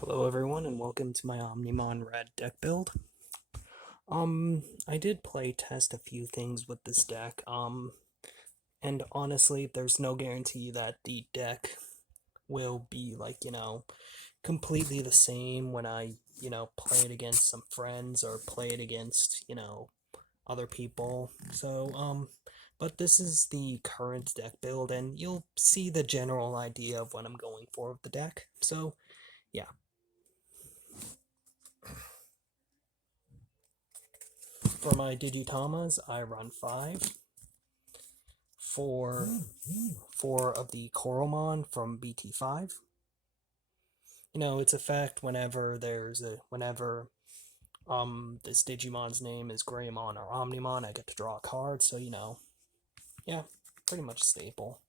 Hello everyone and welcome to my Omnimon Red deck build. I did play test a few things with this deck, and honestly, there's no guarantee that the deck will be completely the same when I, play it against some friends or play it against, other people. But this is the current deck build and you'll see the general idea of what I'm going for with the deck. So, yeah. For my Digitamas, I run 5. Four of the Coromon from BT05. Its effect whenever this Digimon's name is Greymon or Omnimon, I get to draw a card, so yeah, pretty much staple.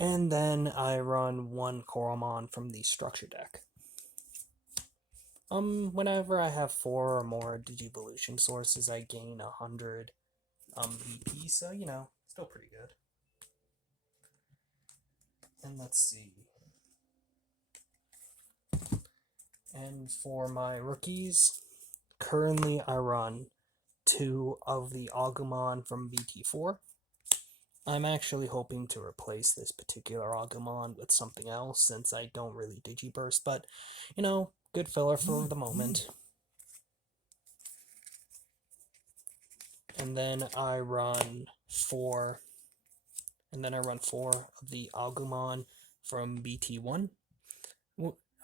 And then I run 1 Coromon from the structure deck. Whenever I have 4 or more Digivolution sources, I gain 100 VP, so still pretty good. And let's see. And for my rookies, currently I run 2 of the Agumon from BT4. I'm actually hoping to replace this particular Agumon with something else since I don't really Digiburst, but good filler for the moment. And then I run 4 of the Agumon from BT1.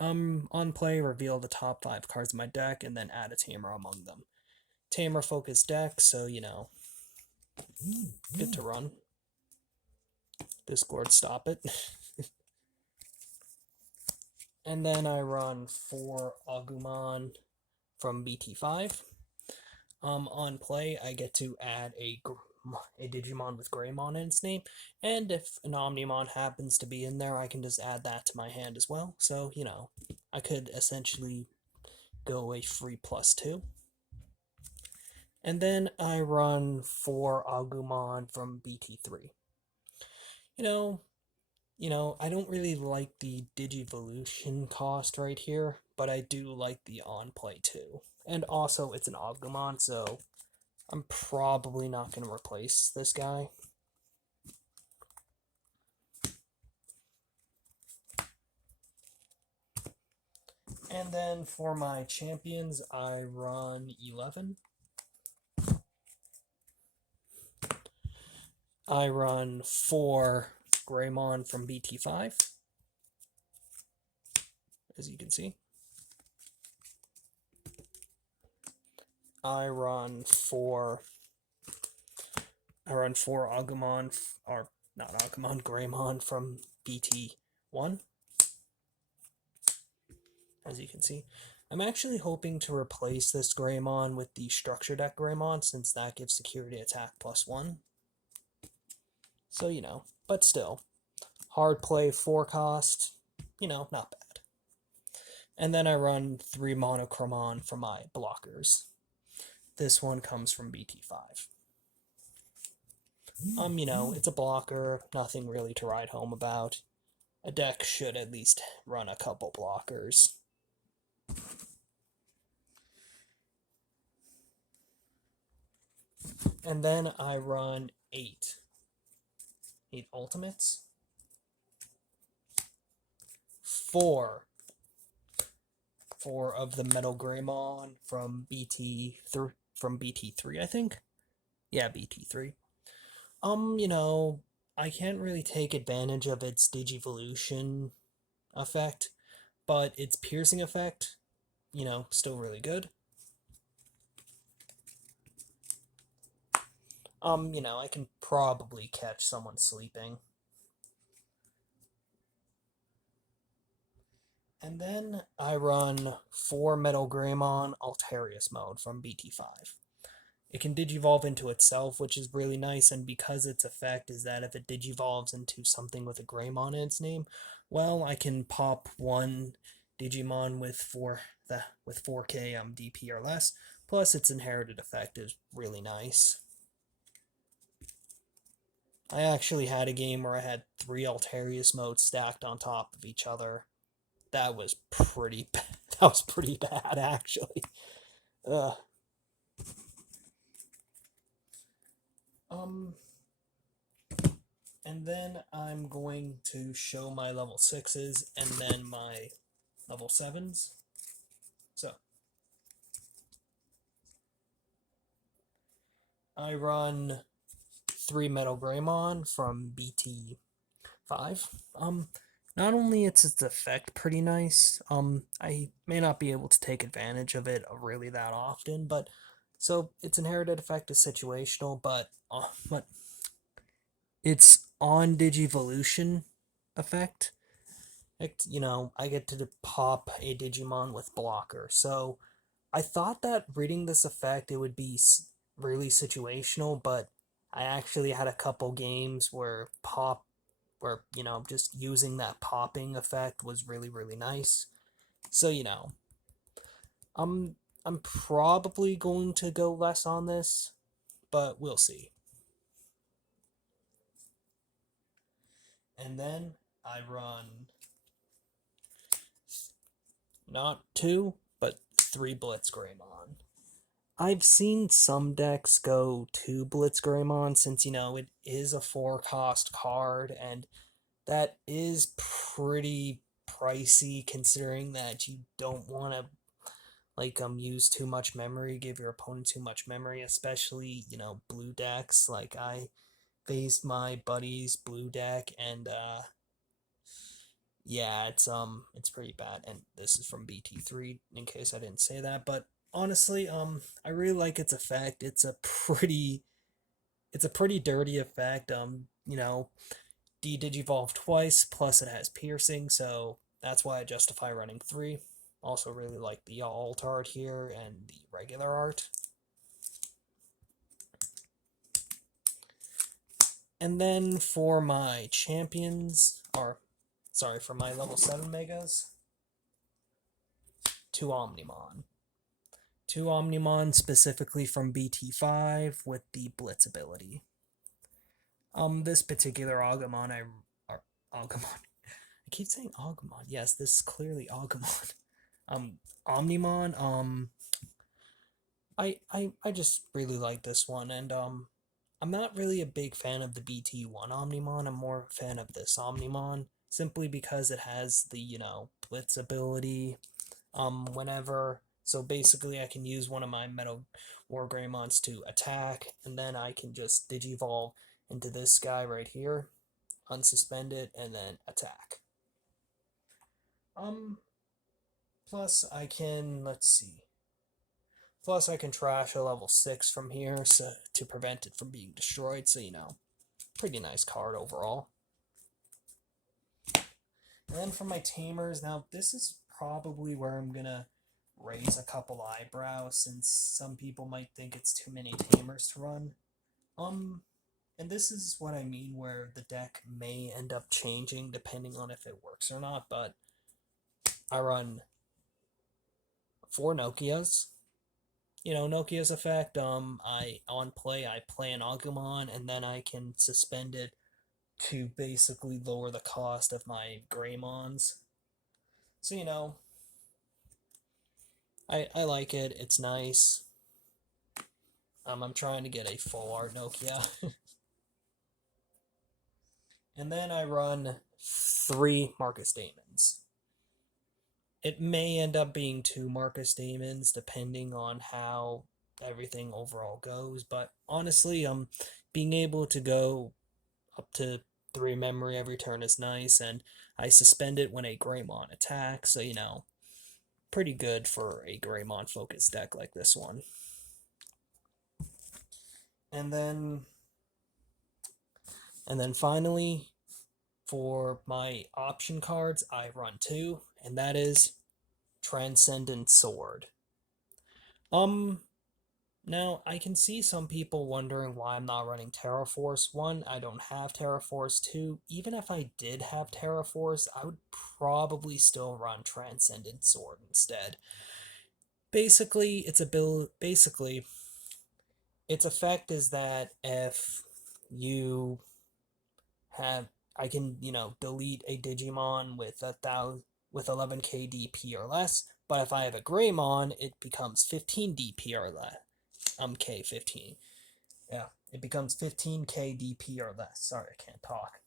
On play, reveal the top 5 cards of my deck and then add a Tamer among them. Tamer focused deck, so good to run. Discord, stop it. And then I run 4 Agumon from BT5. On play, I get to add a Digimon with Greymon in its name, and if an Omnimon happens to be in there, I can just add that to my hand as well. So, I could essentially go a free +2. And then I run 4 Agumon from BT3. I don't really like the Digivolution cost right here, but I do like the on-play too. And also, it's an Agumon, so I'm probably not going to replace this guy. And then for my champions, I run 11. I run 4 Greymon from BT5, as you can see. I run 4 Agumon, or not Agumon, Greymon from BT1, as you can see. I'm actually hoping to replace this Greymon with the structure deck Greymon, since that gives security attack +1. So, but still. Hard play 4 cost, not bad. And then I run 3 Monochromon for my blockers. This one comes from BT5. It's a blocker, nothing really to write home about. A deck should at least run a couple blockers. And then I run 8 ultimates. 4 of the Metal Greymon from BT3, I think. Yeah, BT3. I can't really take advantage of its Digivolution effect, but its piercing effect, still really good. I can probably catch someone sleeping. And then I run 4 Metal Greymon Altarius mode from BT5. It can digivolve into itself, which is really nice, and because its effect is that if it digivolves into something with a Greymon in its name, well, I can pop 1 Digimon with 4k DP or less, plus its inherited effect is really nice. I actually had a game where I had 3 Alterius modes stacked on top of each other. That was pretty bad. That was pretty bad, actually. Ugh. Um, and then I'm going to show my level 6s and then my level 7s. So, I run 3 Metal Greymon from BT05. Not only is its effect pretty nice, I may not be able to take advantage of it really that often, but so its inherited effect is situational, but its on Digivolution effect, I get to pop a Digimon with blocker. So I thought that reading this effect it would be really situational, but I actually had a couple games where just using that popping effect was really really nice. So I'm I'm probably going to go less on this, but we'll see. And then I run not 2, but 3 Blitz Greymon. I've seen some decks go 2 Blitz Greymon since, it is a 4-cost card, and that is pretty pricey considering that you don't want to use too much memory, give your opponent too much memory, especially, blue decks. Like I faced my buddy's blue deck and yeah, it's pretty bad. And this is from BT3 in case I didn't say that, but honestly, I really like its effect. It's a pretty dirty effect. De-digivolve twice, plus it has piercing, so that's why I justify running 3. Also really like the alt art here and the regular art. And then for my champions, for my level 7 megas, 2 Omnimon. 2 Omnimon specifically from BT5 with the Blitz ability. This particular Agumon, Agumon. I keep saying Agumon. Yes, this is clearly Agumon. Omnimon, I just really like this one, and I'm not really a big fan of the BT1 Omnimon. I'm more a fan of this Omnimon simply because it has the Blitz ability. Whenever so basically I can use one of my Metal War Greymons to attack, and then I can just Digivolve into this guy right here, unsuspend it, and then attack. Um, plus I can Plus I can trash a level 6 from here to prevent it from being destroyed. So pretty nice card overall. And then for my Tamers, now this is probably where I'm gonna raise a couple eyebrows since some people might think it's too many Tamers to run. And this is what I mean where the deck may end up changing depending on if it works or not, but I run 4 Nokias. Nokia's effect, I play an Agumon and then I can suspend it to basically lower the cost of my Greymons. So, I like it. It's nice. I'm trying to get a full art Nokia. And then I run 3 Marcus Daemons. It may end up being 2 Marcus Daemons depending on how everything overall goes, but honestly, being able to go up to 3 memory every turn is nice, and I suspend it when a Greymon attacks, so pretty good for a Greymon focused deck like this one. And then finally, for my option cards, I run 2, and that is Transcendent Sword. Now I can see some people wondering why I'm not running Terraforce. 1, I don't have Terraforce. 2, even if I did have Terraforce, I would probably still run Transcendent Sword instead. Basically, its effect is that if you have I can, delete a Digimon with 11k DP or less. But if I have a Greymon, it becomes 15 DP or less. K15. Yeah, it becomes 15k DP or less. Sorry, I can't talk.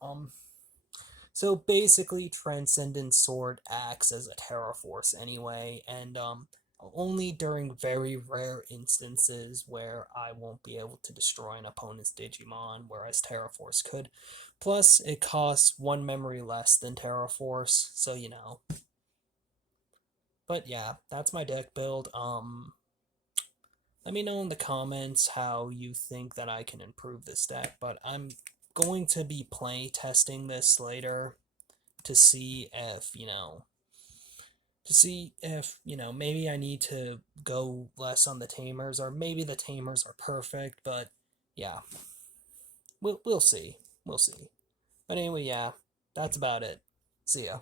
So basically, Transcendent Sword acts as a Terra Force anyway, and only during very rare instances where I won't be able to destroy an opponent's Digimon, whereas Terra Force could. Plus, it costs one memory less than Terra Force, so But yeah, that's my deck build. Let me know in the comments how you think that I can improve this deck, but I'm going to be play testing this later to see if, maybe I need to go less on the Tamers, or maybe the Tamers are perfect, but yeah, we'll see. We'll see. But anyway, yeah, that's about it. See ya.